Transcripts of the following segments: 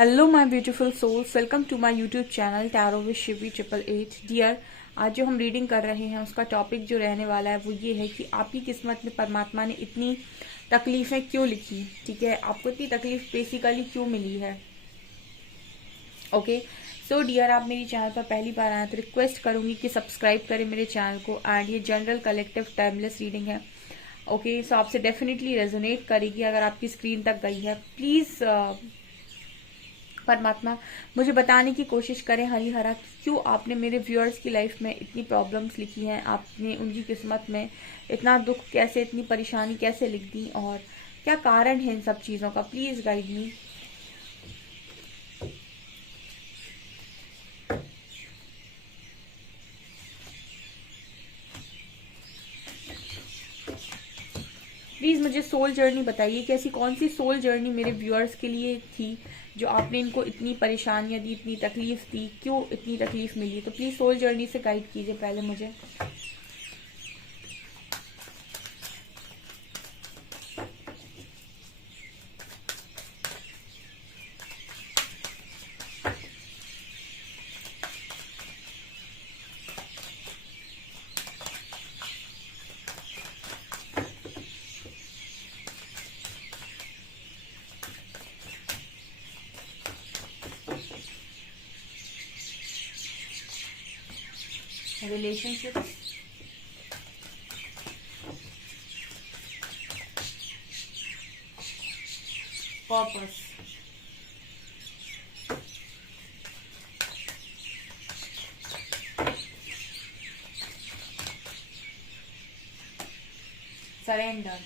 Hello my beautiful souls, welcome to my YouTube channel tarot with Shivi 888। Dear, आज जो हम reading कर रहे हैं उसका टॉपिक जो रहने वाला है वो ये है कि आपकी किस्मत में परमात्मा ने इतनी तकलीफें क्यों लिखी। ठीक है, आपको इतनी तकलीफ बेसिकली क्यों मिली है। ओके सो डियर, आप मेरी चैनल पर पहली बार आए तो रिक्वेस्ट करूंगी कि सब्सक्राइब करें मेरे चैनल को। एंड ये जनरल कलेक्टिव टाइमलेस रीडिंग है। ओके सो आपसे डेफिनेटली रेजोनेट करेगी अगर आपकी स्क्रीन तक गई है। प्लीज परमात्मा मुझे बताने की कोशिश करें हरी हरा क्यों आपने मेरे व्यूअर्स की लाइफ में इतनी प्रॉब्लम्स लिखी हैं, आपने उनकी किस्मत में इतना दुख कैसे, इतनी परेशानी कैसे लिख दी और क्या कारण है इन सब चीज़ों का। Please guide me. प्लीज मुझे सोल जर्नी बताइए कि ऐसी कौन सी सोल जर्नी मेरे व्यूअर्स के लिए थी जो आपने इनको इतनी परेशानियां दी, इतनी तकलीफ दी, क्यों इतनी तकलीफ मिली। तो प्लीज सोल जर्नी से गाइड कीजिए पहले मुझे। Relationship, purpose, surrender,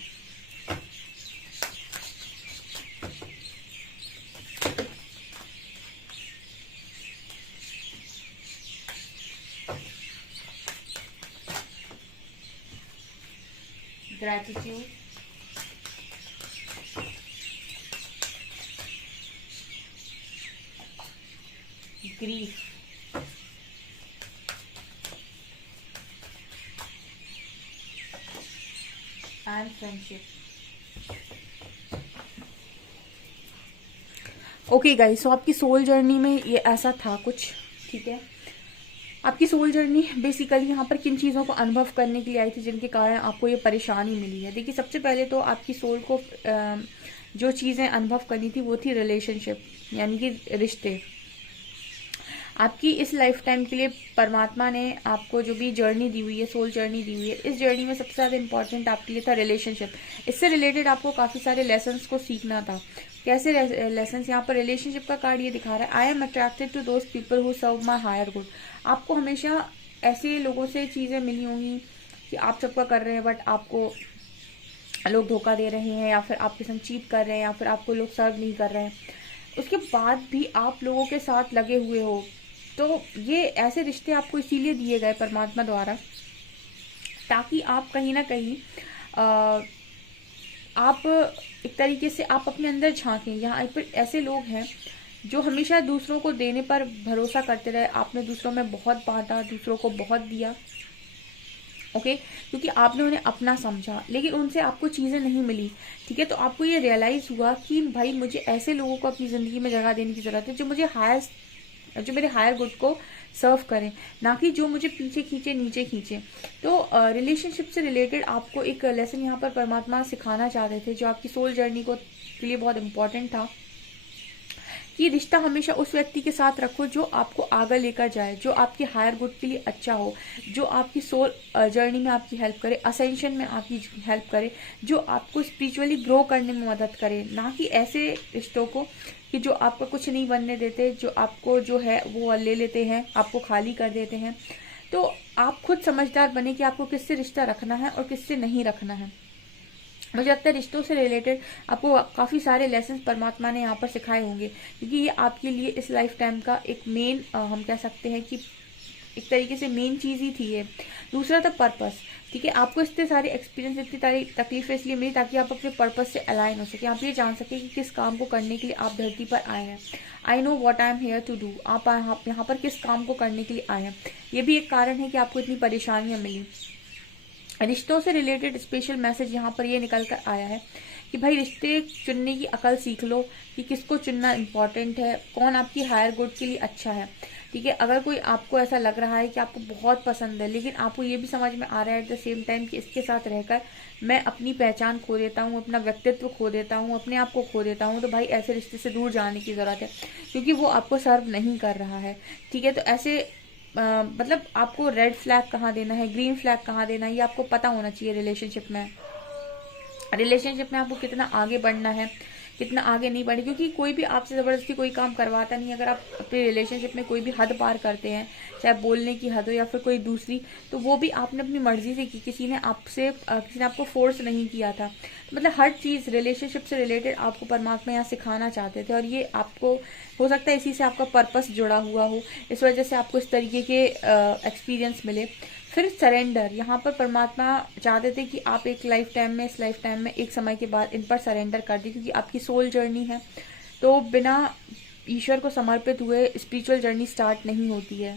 gratitude, grief, and friendship. Okay guys, so आपकी सोल जर्नी में ये ऐसा था कुछ। ठीक है, आपकी सोल जर्नी बेसिकली यहाँ पर किन चीज़ों को अनुभव करने के लिए आई थी जिनके कारण आपको ये परेशानी मिली है। देखिए, सबसे पहले तो आपकी सोल को जो चीज़ें अनुभव करनी थी वो थी रिलेशनशिप, यानी कि रिश्ते। आपकी इस लाइफ टाइम के लिए परमात्मा ने आपको जो भी जर्नी दी हुई है, सोल जर्नी दी हुई है, इस जर्नी में सबसे ज़्यादा इंपॉर्टेंट आपके लिए था रिलेशनशिप। इससे रिलेटेड आपको काफ़ी सारे लेसन्स को सीखना था। कैसे लेसन्स? यहाँ पर रिलेशनशिप का कार्ड ये दिखा रहा है, I am attracted to those people who serve my higher good. आपको हमेशा ऐसे लोगों से चीज़ें मिली होंगी कि आप सबका कर रहे हैं बट आपको लोग धोखा दे रहे हैं, या फिर आपके संग चीट कर रहे हैं, या फिर आपको लोग सर्व नहीं कर रहे हैं, उसके बाद भी आप लोगों के साथ लगे हुए हो। तो ये ऐसे रिश्ते आपको इसीलिए दिए गए परमात्मा द्वारा ताकि आप कहीं ना कहीं आप एक तरीके से आप अपने अंदर झांकें। यहाँ पर ऐसे लोग हैं जो हमेशा दूसरों को देने पर भरोसा करते रहे। आपने दूसरों में बहुत बांटा, दूसरों को बहुत दिया, ओके क्योंकि आपने उन्हें अपना समझा, लेकिन उनसे आपको चीज़ें नहीं मिली। ठीक है, तो आपको ये रियलाइज़ हुआ कि भाई मुझे ऐसे लोगों को अपनी ज़िंदगी में जगह देने की ज़रूरत है जो मेरे हायर गुड को सर्व करें, ना कि जो मुझे पीछे खींचे, नीचे खींचे। तो रिलेशनशिप से रिलेटेड आपको एक लेसन यहाँ पर परमात्मा सिखाना चाह रहे थे जो आपकी सोल जर्नी को के लिए बहुत इंपॉर्टेंट था कि रिश्ता हमेशा उस व्यक्ति के साथ रखो जो आपको आगे लेकर जाए, जो आपके हायर गुड के लिए अच्छा हो, जो आपकी सोल जर्नी में आपकी हेल्प करे, असेंशन में आपकी हेल्प करे, जो आपको स्पिरिचुअली ग्रो करने में मदद करे। ना कि ऐसे रिश्तों को कि जो आपका कुछ नहीं बनने देते, जो आपको जो है वो ले लेते हैं, आपको खाली कर देते हैं। तो आप खुद समझदार बने कि आपको किससे रिश्ता रखना है और किससे नहीं रखना है। मुझे लगता है रिश्तों से रिलेटेड आपको काफ़ी सारे लेसन परमात्मा ने यहाँ पर सिखाए होंगे, क्योंकि ये आपके लिए इस लाइफ टाइम का एक मेन हम कह सकते हैं कि एक तरीके से मेन चीज़ ही थी ये। दूसरा था पर्पस। ठीक है, आपको इतने सारे एक्सपीरियंस, इतनी सारी तकलीफें इसलिए मिली ताकि आप अपने पर्पस से अलाइन हो सके, आप ये जान सके कि किस काम को करने के लिए आप धरती पर आए हैं। I know what I am here to do. आप यहाँ पर किस काम को करने के लिए आए हैं, ये भी एक कारण है कि आपको इतनी परेशानियां मिली। रिश्तों से रिलेटेड स्पेशल मैसेज यहाँ पर ये निकल कर आया है कि भाई रिश्ते चुनने की अकल सीख लो कि किसको चुनना इम्पोर्टेंट है, कौन आपकी हायर गुड के लिए अच्छा है। ठीक है, अगर कोई आपको ऐसा लग रहा है कि आपको बहुत पसंद है लेकिन आपको ये भी समझ में आ रहा है एट द सेम टाइम कि इसके साथ रहकर मैं अपनी पहचान खो देता हूँ, अपना व्यक्तित्व खो देता हूँ, अपने आप को खो देता हूँ, तो भाई ऐसे रिश्ते से दूर जाने की ज़रूरत है, क्योंकि वो आपको सर्व नहीं कर रहा है। ठीक है, तो ऐसे मतलब आपको रेड फ्लैग कहाँ देना है, ग्रीन फ्लैग कहाँ देना है, ये आपको पता होना चाहिए। रिलेशनशिप में आपको कितना आगे बढ़ना है, कितना आगे नहीं बढ़े, क्योंकि कोई भी आपसे ज़बरदस्ती कोई काम करवाता नहीं है। अगर आप अपने रिलेशनशिप में कोई भी हद पार करते हैं, चाहे बोलने की हद हो या फिर कोई दूसरी, तो वो भी आपने अपनी मर्जी से की, किसी ने आपको फोर्स नहीं किया था। तो मतलब हर चीज़ रिलेशनशिप से रिलेटेड आपको परमात्मा यहाँ सिखाना चाहते थे, और ये आपको हो सकता है इसी से आपका पर्पस जुड़ा हुआ हो, इस वजह से आपको इस तरीके के एक्सपीरियंस मिले। फिर सरेंडर, यहाँ पर परमात्मा चाहते थे कि आप इस लाइफ टाइम में एक समय के बाद इन पर सरेंडर कर दी, क्योंकि आपकी सोल जर्नी है, तो बिना ईश्वर को समर्पित हुए स्पिरिचुअल जर्नी स्टार्ट नहीं होती है।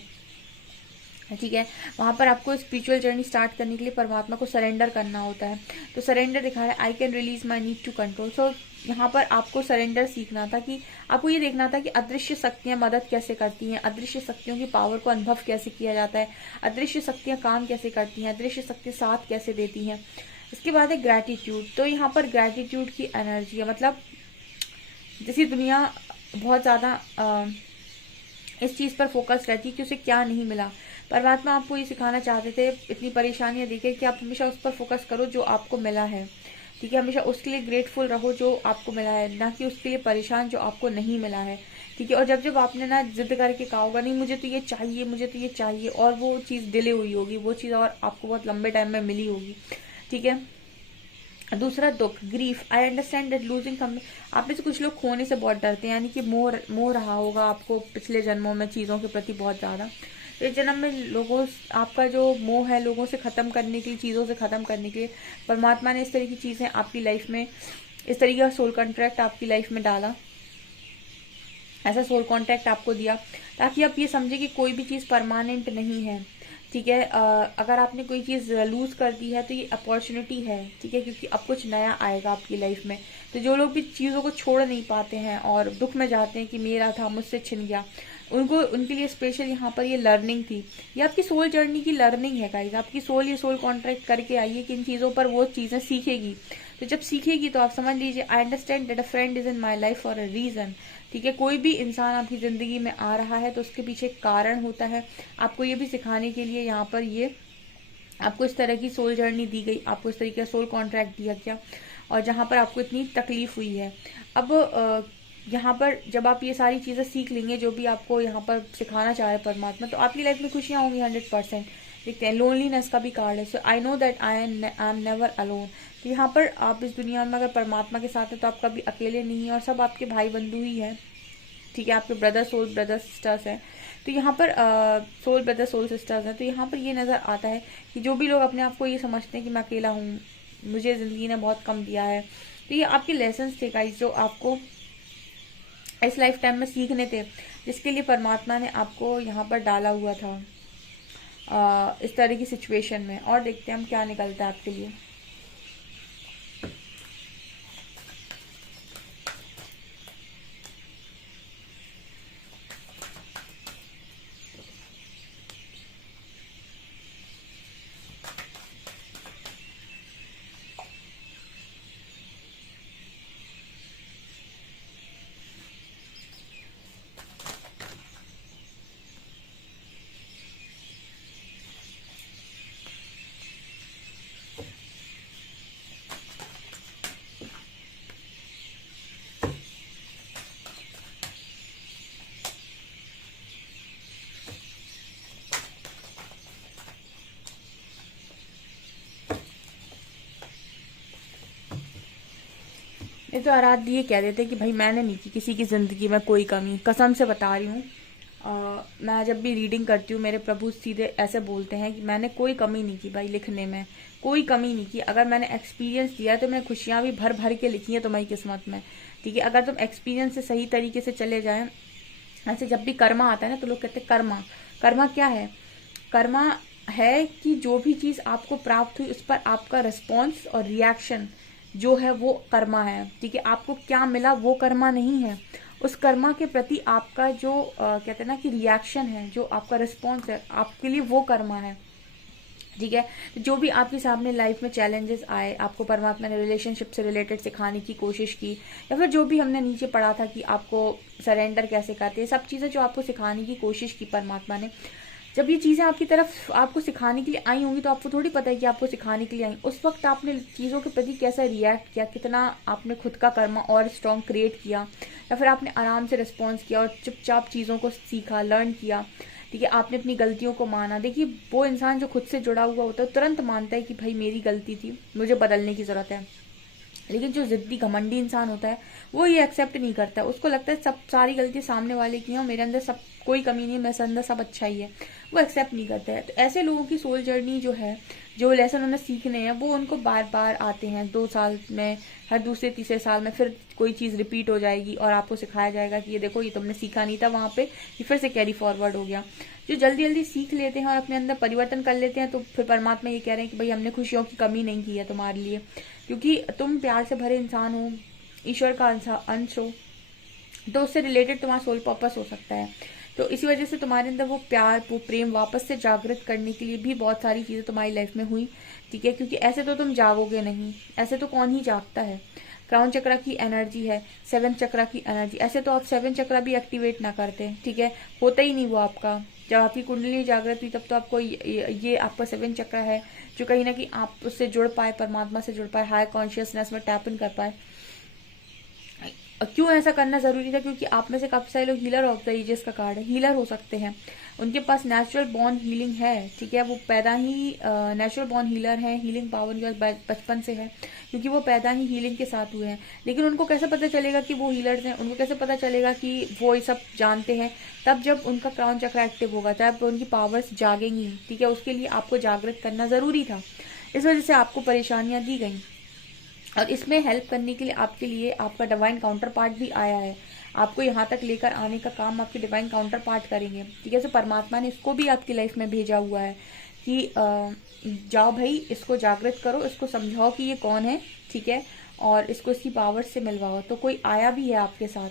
ठीक है, वहाँ पर आपको स्पिरिचुअल जर्नी स्टार्ट करने के लिए परमात्मा को सरेंडर करना होता है। तो सरेंडर दिखा रहा है, I can release my need to control. So यहाँ पर आपको सरेंडर सीखना था, कि आपको ये देखना था कि अदृश्य शक्तियाँ मदद कैसे करती हैं, अदृश्य शक्तियों की पावर को अनुभव कैसे किया जाता है, अदृश्य शक्तियाँ काम कैसे करती हैं, अदृश्य शक्तियाँ साथ कैसे देती हैं। इसके बाद है ग्रैटिट्यूड। तो यहाँ पर ग्रैटिट्यूड की एनर्जी है, मतलब जैसी दुनिया बहुत ज़्यादा इस चीज़ पर फोकस रहती है कि उसे क्या नहीं मिला, परमात्मा आपको ये सिखाना चाहते थे इतनी परेशानियां देखे कि आप हमेशा उस पर फोकस करो जो आपको मिला है। ठीक है, हमेशा उसके लिए ग्रेटफुल रहो जो आपको मिला है, ना कि उसके लिए परेशान जो आपको नहीं मिला है। ठीक है, और जब आपने ना जिद करके कहा होगा नहीं मुझे तो ये चाहिए, मुझे तो ये चाहिए, और वो चीज़ डिले हुई होगी, वो चीज़ और आपको बहुत लंबे टाइम में मिली होगी। ठीक है, दूसरा दुख, grief. I understand that losing something, आप में से कुछ लोग खोने से बहुत डरते हैं, यानी कि मोह रहा होगा आपको पिछले जन्मों में चीज़ों के प्रति बहुत ज़्यादा। तो इस जन्म में आपका जो मोह है लोगों से ख़त्म करने के लिए, चीज़ों से ख़त्म करने के लिए परमात्मा ने इस तरह की चीज़ें आपकी लाइफ में, इस तरीके का सोल कॉन्ट्रैक्ट आपकी लाइफ में डाला, ऐसा सोल कॉन्ट्रैक्ट आपको दिया ताकि आप ये समझे कि कोई भी चीज़ परमानेंट नहीं है। ठीक है, अगर आपने कोई चीज़ लूज कर दी है तो ये अपॉर्चुनिटी है। ठीक है, क्योंकि अब कुछ नया आएगा आपकी लाइफ में। तो जो लोग भी चीज़ों को छोड़ नहीं पाते हैं और दुख में जाते हैं कि मेरा था मुझसे छिन गया, उनके लिए स्पेशल यहाँ पर ये लर्निंग थी। ये आपकी सोल जर्नी की लर्निंग है गाइस। आपकी सोल ये सोल कॉन्ट्रैक्ट करके आई है कि इन चीज़ों पर वो चीज़ें सीखेगी। तो जब सीखेगी तो आप समझ लीजिए, I understand that a friend is in my life for a reason. ठीक है, कोई भी इंसान आपकी ज़िंदगी में आ रहा है तो उसके पीछे एक कारण होता है। आपको ये भी सिखाने के लिए यहाँ पर ये आपको इस तरह की सोल जर्नी दी गई, आपको इस तरीके का सोल कॉन्ट्रैक्ट दिया गया, और जहाँ पर आपको इतनी तकलीफ हुई है। अब यहाँ पर जब आप ये सारी चीज़ें सीख लेंगे जो भी आपको यहाँ पर सिखाना चाह रहे परमात्मा, तो आपकी लाइफ में खुशियाँ होंगी 100%। देखते हैं, लोनलीनेस का भी कार्ड है। So I know that I am never alone. तो यहाँ पर आप इस दुनिया में अगर परमात्मा के साथ है तो आप कभी अकेले नहीं है, और सब आपके भाई बंधु ही है। ठीक है, आपके सोल ब्रदर सिस्टर्स हैं। तो यहाँ पर सोल ब्रदर सोल सिस्टर्स हैं। तो यहाँ पर ये नज़र आता है कि जो भी लोग अपने आप को ये समझते हैं कि मैं अकेला हूँ, मुझे ज़िंदगी ने बहुत कम दिया है, तो ये आपके लेसन्स थे गाइस जो आपको इस लाइफ टाइम में सीखने थे, जिसके लिए परमात्मा ने आपको यहाँ पर डाला हुआ था इस तरह की सिचुएशन में। और देखते हैं हम क्या निकलता है आपके लिए। ये तो आराध्य ये कह देते कि भाई मैंने नहीं की किसी की ज़िंदगी में कोई कमी, कसम से बता रही हूँ। मैं जब भी रीडिंग करती हूँ मेरे प्रभु सीधे ऐसे बोलते हैं कि मैंने कोई कमी नहीं की भाई, लिखने में कोई कमी नहीं की। अगर मैंने एक्सपीरियंस दिया है तो मैंने खुशियाँ भी भर भर के लिखी हैं तुम्हारी किस्मत में। ठीक है, अगर तुम एक्सपीरियंस से सही तरीके से चले जाए। ऐसे जब भी कर्मा आता है ना तो लोग कहते हैं कर्मा क्या है? कर्मा है कि जो भी चीज़ आपको प्राप्त हुई उस पर आपका रिस्पॉन्स और रिएक्शन जो है वो कर्मा है, ठीक है। आपको क्या मिला वो कर्मा नहीं है, उस कर्मा के प्रति आपका जो कहते हैं ना कि रिएक्शन है, जो आपका रिस्पॉन्स है, आपके लिए वो कर्मा है, ठीक है। तो जो भी आपके सामने लाइफ में चैलेंजेस आए, आपको परमात्मा ने रिलेशनशिप से रिलेटेड सिखाने की कोशिश की, या फिर जो भी हमने नीचे पढ़ा था कि आपको सरेंडर कैसे करते हैं, सब चीज़ें जो आपको सिखाने की कोशिश की परमात्मा ने, जब ये चीज़ें आपकी तरफ आपको सिखाने के लिए आई होंगी तो आपको थोड़ी पता है कि आपको सिखाने के लिए आई, उस वक्त आपने चीज़ों के प्रति कैसा रिएक्ट किया, कितना आपने खुद का कर्मा और स्ट्रॉन्ग क्रिएट किया, या फिर आपने आराम से रिस्पॉन्स किया और चुपचाप चीज़ों को सीखा, लर्न किया, ठीक है। आपने अपनी गलतियों को माना। देखिए वो इंसान जो खुद से जुड़ा हुआ होता है तुरंत मानता है कि भाई मेरी गलती थी, मुझे बदलने की ज़रूरत है। लेकिन जो जिद्दी घमंडी इंसान होता है वो ये एक्सेप्ट नहीं करता है, उसको लगता है सब सारी गलती सामने वाले की है और मेरे अंदर सब कोई कमी नहीं है, मेरे अंदर सब अच्छा ही है, वो एक्सेप्ट नहीं करता है। तो ऐसे लोगों की सोल जर्नी जो है, जो लेसन उन्हें सीखने हैं, वो उनको बार बार आते हैं। 2 साल में, हर दूसरे तीसरे साल में फिर कोई चीज़ रिपीट हो जाएगी और आपको सिखाया जाएगा कि ये देखो ये तुमने सीखा नहीं था वहाँ पे, ये फिर से कैरी फॉरवर्ड हो गया। जो जल्दी जल्दी सीख लेते हैं और अपने अंदर परिवर्तन कर लेते हैं, तो फिर परमात्मा ये कह रहे हैं कि भाई हमने खुशियों की कमी नहीं की है तुम्हारे लिए, क्योंकि तुम प्यार से भरे इंसान हो, ईश्वर का अंश हो, तो उससे रिलेटेड तुम्हारा सोल पर्पस हो सकता है। तो इसी वजह से तुम्हारे अंदर वो प्यार, वो प्रेम वापस से जागृत करने के लिए भी बहुत सारी चीज़ें तुम्हारी लाइफ में हुई, ठीक है। क्योंकि ऐसे तो तुम जागोगे नहीं, ऐसे तो कौन ही जागता है। क्राउन चक्रा की एनर्जी है, 7 चक्रा की एनर्जी, ऐसे तो आप 7 चक्रा भी एक्टिवेट ना करते, ठीक है, होता ही नहीं वो आपका। जब आपकी कुंडली जागृत हुई तब तो आपको ये आपका 7 चक्र है जो कहीं ना कहीं आप उससे जुड़ पाए, परमात्मा से जुड़ पाए, हाई कॉन्शियसनेस में टैप इन कर पाए। क्यों ऐसा करना जरूरी था? क्योंकि आप में से काफी सारे लोग हीलर ऑफ द एजेस का कार्ड है, हीलर हो सकते हैं, उनके पास नेचुरल बॉर्न हीलिंग है, ठीक है। वो पैदा ही नेचुरल बॉर्न हीलर है, हीलिंग पावर उनके पास बचपन से है, क्योंकि वो पैदा ही हीलिंग के साथ हुए हैं। लेकिन उनको कैसे पता चलेगा कि वो हीलर्स हैं? उनको कैसे पता चलेगा कि वो ये सब जानते हैं? तब जब उनका क्राउन चक्र एक्टिव होगा, तब उनकी पावर्स जागेंगी, ठीक है। उसके लिए आपको जागृत करना जरूरी था, इस वजह से आपको परेशानियां दी गई। और इसमें हेल्प करने के लिए आपके लिए आपका डिवाइन काउंटर पार्ट भी आया है। आपको यहाँ तक लेकर आने का काम आपके डिवाइन काउंटर पार्ट करेंगे, ठीक है। तो परमात्मा ने इसको भी आपकी लाइफ में भेजा हुआ है कि जाओ भाई, इसको जागृत करो, इसको समझाओ कि ये कौन है, ठीक है, और इसको इसकी पावर से मिलवाओ। तो कोई आया भी है आपके साथ,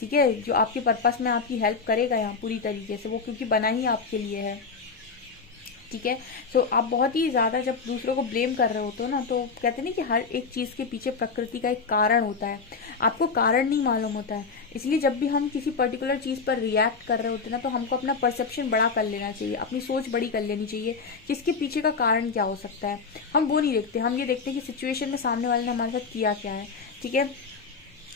ठीक है, जो आपके पर्पस में आपकी हेल्प करेगा यहाँ पूरी तरीके से, वो क्योंकि बना ही आपके लिए है, ठीक है। सो आप बहुत ही ज़्यादा जब दूसरों को ब्लेम कर रहे होते हो ना, तो कहते नहीं कि हर एक चीज़ के पीछे प्रकृति का एक कारण होता है, आपको कारण नहीं मालूम होता है। इसलिए जब भी हम किसी पर्टिकुलर चीज़ पर रिएक्ट कर रहे होते हैं ना, तो हमको अपना परसेप्शन बड़ा कर लेना चाहिए, अपनी सोच बड़ी कर लेनी चाहिए कि इसके पीछे का कारण क्या हो सकता है। हम वो नहीं देखते, हम ये देखते हैं कि सिचुएशन में सामने वाले ने हमारे साथ किया क्या है, ठीक है।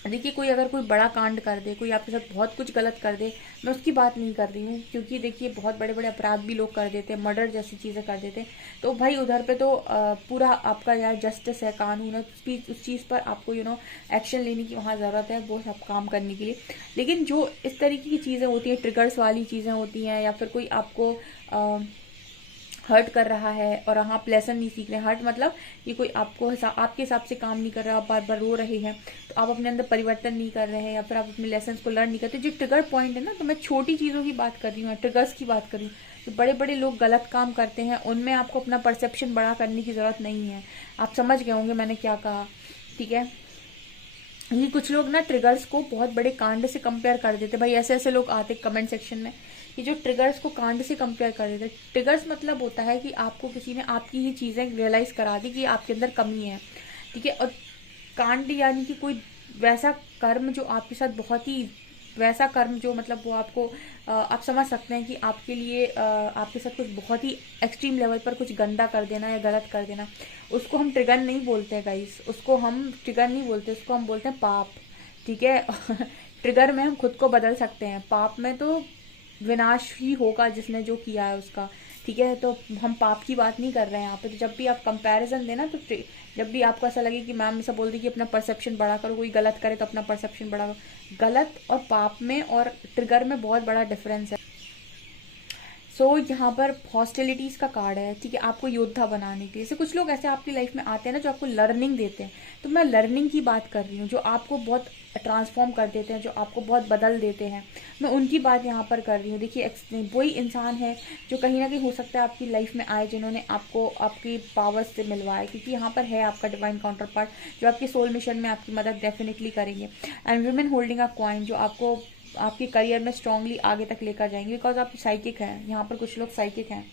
देखिए कोई अगर कोई बड़ा कांड कर दे, कोई आपके साथ बहुत कुछ गलत कर दे, मैं उसकी बात नहीं कर रही हूँ, क्योंकि देखिए बहुत बड़े बड़े अपराध भी लोग कर देते हैं, मर्डर जैसी चीज़ें कर देते हैं, तो भाई उधर पे तो पूरा आपका यार जस्टिस है, कानून है, उस चीज़ पर आपको एक्शन लेने की वहाँ ज़रूरत है, वो सब काम करने के लिए। लेकिन जो इस तरीके की चीज़ें होती हैं, ट्रिगर्स वाली चीज़ें होती हैं, या फिर कोई आपको हर्ट कर रहा है और आप लेसन नहीं सीख रहे हैं, हर्ट मतलब ये कोई आपको आपके हिसाब से काम नहीं कर रहा, आप बार बार रो रहे हैं, तो आप अपने अंदर परिवर्तन नहीं कर रहे हैं, या फिर आप अपने लेसन को लर्न नहीं करते। जो ट्रिगर पॉइंट है ना, तो मैं छोटी चीज़ों की बात कर रही हूँ, ट्रिगर्स की बात कर रही हूँ। जो बड़े बड़े लोग गलत काम करते हैं उनमें आपको अपना परसेप्शन बड़ा करने की ज़रूरत नहीं है। आप समझ गए होंगे मैंने क्या कहा, ठीक है। ये कुछ लोग ना ट्रिगर्स को बहुत बड़े कांड से कंपेयर कर देते, भाई ऐसे ऐसे लोग आते कमेंट सेक्शन में कि जो ट्रिगर्स को कांड से कंपेयर कर देते। ट्रिगर्स मतलब होता है कि आपको किसी ने आपकी ही चीज़ें रियलाइज करा दी कि आपके अंदर कमी है, ठीक है। और कांड यानी कि कोई वैसा कर्म जो आपके साथ बहुत ही वैसा कर्म जो मतलब वो आपको आप समझ सकते हैं कि आपके लिए आपके साथ कुछ बहुत ही एक्सट्रीम लेवल पर कुछ गंदा कर देना या गलत कर देना, उसको हम ट्रिगर नहीं बोलते हैं गाइस, उसको हम ट्रिगर नहीं बोलते, उसको हम बोलते हैं पाप, ठीक है। ट्रिगर में हम खुद को बदल सकते हैं, पाप में तो विनाश ही होगा जिसने जो किया है उसका, ठीक है। तो हम पाप की बात नहीं कर रहे हैं यहाँ पे। तो जब भी आप कंपैरिजन देना, तो जब भी आपको ऐसा लगे कि मैम ऐसा बोल दी कि अपना परसेप्शन बड़ा करो, कोई गलत करे तो अपना परसेप्शन बड़ा करो, गलत और पाप में और ट्रिगर में बहुत बड़ा डिफरेंस है। सो यहाँ पर हॉस्टिलिटीज का कार्ड है, ठीक है, आपको योद्धा बनाने के लिए। जैसे कुछ लोग ऐसे आपकी लाइफ में आते हैं ना जो आपको लर्निंग देते हैं, तो मैं लर्निंग की बात कर रही हूँ, जो आपको बहुत ट्रांसफॉर्म कर देते हैं, जो आपको बहुत बदल देते हैं, मैं उनकी बात यहाँ पर कर रही हूँ। देखिए वही इंसान है जो कहीं ना कहीं हो सकता है आपकी लाइफ में आए, जिन्होंने आपको आपकी पावर्स से मिलवाए, क्योंकि यहाँ पर है आपका डिवाइन काउंटर पार्ट जो आपके सोल मिशन में आपकी मदद डेफिनेटली करेंगे। And women holding a coin जो आपको आपके करियर में स्ट्रांगली आगे तक लेकर जाएंगे, बिकॉज आप साइकिक हैं, यहाँ पर कुछ लोग साइकिक हैं।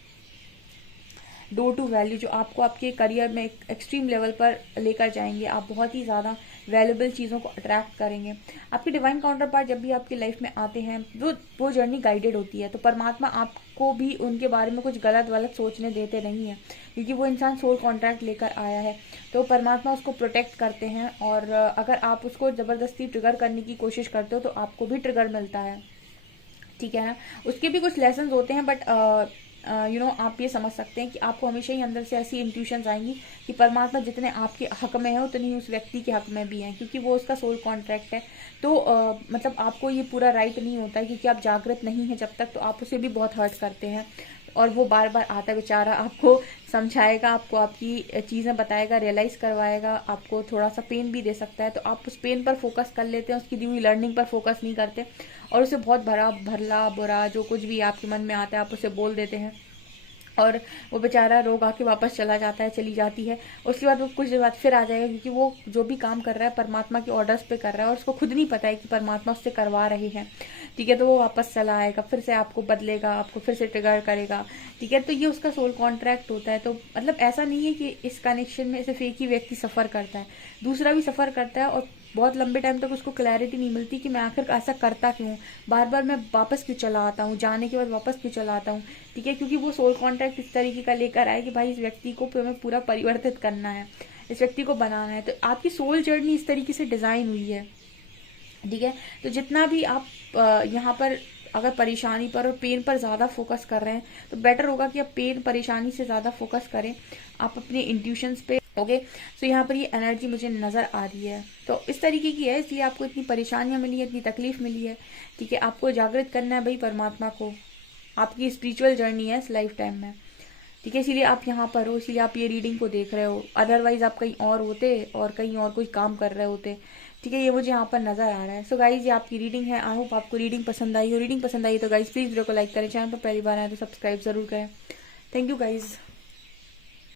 डोर टू वैल्यू जो आपको आपके करियर में एक्सट्रीम लेवल पर लेकर जाएंगे, आप बहुत ही ज़्यादा वैल्यूबल चीज़ों को अट्रैक्ट करेंगे। आपके डिवाइन काउंटर पार्ट जब भी आपकी लाइफ में आते हैं वो जर्नी गाइडेड होती है, तो परमात्मा आपको भी उनके बारे में कुछ गलत वलत सोचने देते नहीं है, क्योंकि वो इंसान सोल कॉन्ट्रैक्ट लेकर आया है, तो परमात्मा उसको प्रोटेक्ट करते हैं। और अगर आप उसको ज़बरदस्ती ट्रिगर करने की कोशिश करते हो तो आपको भी ट्रिगर मिलता है, ठीक है ना। उसके भी कुछ लेसन होते हैं, बट आप ये समझ सकते हैं कि आपको हमेशा ही अंदर से ऐसी इंट्यूशंस आएंगी कि परमात्मा जितने आपके हक में है उतनी ही उस व्यक्ति के हक में भी हैं, क्योंकि वो उसका सोल कॉन्ट्रैक्ट है। तो मतलब आपको ये पूरा राइट नहीं होता है, क्योंकि आप जागृत नहीं है जब तक, तो आप उसे भी बहुत हर्ट करते हैं। और वो बार बार आता है बेचारा, आपको समझाएगा, आपको आपकी चीज़ें बताएगा, रियलाइज़ करवाएगा, आपको थोड़ा सा पेन भी दे सकता है, तो आप उस पेन पर फोकस कर लेते हैं, उसकी दी हुई लर्निंग पर फोकस नहीं करते, और उसे बहुत भरला बुरा जो कुछ भी आपके मन में आता है आप उसे बोल देते हैं, और वो बेचारा रोग आके वापस चला जाता है, चली जाती है। उसके बाद वो कुछ देर बाद फिर आ जाएगा, क्योंकि वो जो भी काम कर रहा है परमात्मा के ऑर्डर्स पे कर रहा है, और उसको खुद नहीं पता है कि परमात्मा उससे करवा रहे हैं, ठीक है। तो वो वापस चला आएगा, फिर से आपको बदलेगा, आपको फिर से ट्रिगर करेगा, ठीक है। तो ये उसका सोल कॉन्ट्रैक्ट होता है। तो मतलब ऐसा नहीं है कि इस कनेक्शन में सिर्फ एक ही व्यक्ति सफ़र करता है, दूसरा भी सफ़र करता है, और बहुत लंबे टाइम तक उसको क्लैरिटी नहीं मिलती कि मैं आखिर ऐसा करता क्यों, बार बार मैं वापस क्यों चला आता हूँ, जाने के बाद वापस क्यों चला आता हूँ, ठीक है। क्योंकि वो सोल कॉन्ट्रैक्ट इस तरीके का लेकर आए कि भाई इस व्यक्ति को हमें पूरा परिवर्तित करना है, इस व्यक्ति को बनाना है। तो आपकी सोल जर्नी इस तरीके से डिज़ाइन हुई है, ठीक है। तो जितना भी आप यहाँ पर अगर परेशानी पर और पेन पर ज़्यादा फोकस कर रहे हैं, तो बेटर होगा कि आप पेन परेशानी से ज़्यादा फोकस करें, आप अपने इंट्यूशंस पे। ओके, सो यहाँ पर ये एनर्जी मुझे नज़र आ रही है, तो इस तरीके की है, इसलिए आपको इतनी परेशानियाँ मिली है, इतनी तकलीफ मिली है, ठीक है। आपको जागृत करना है भाई परमात्मा को, आपकी स्पिरिचुअल जर्नी है इस लाइफ टाइम में, ठीक है। इसीलिए आप यहाँ पर हो, इसीलिए आप ये रीडिंग को देख रहे हो, अदरवाइज आप कहीं और होते और कहीं और कोई काम कर रहे होते, ठीक है। ये मुझे यहाँ पर नजर आ रहा है। सो गाइज ये आपकी रीडिंग है, आई होप आपको रीडिंग पसंद आई हो। रीडिंग पसंद आई तो गाइज प्लीज वीडियो को लाइक करें, चैनल पर पहली बार आए तो सब्सक्राइब जरूर करें। Thank you guys.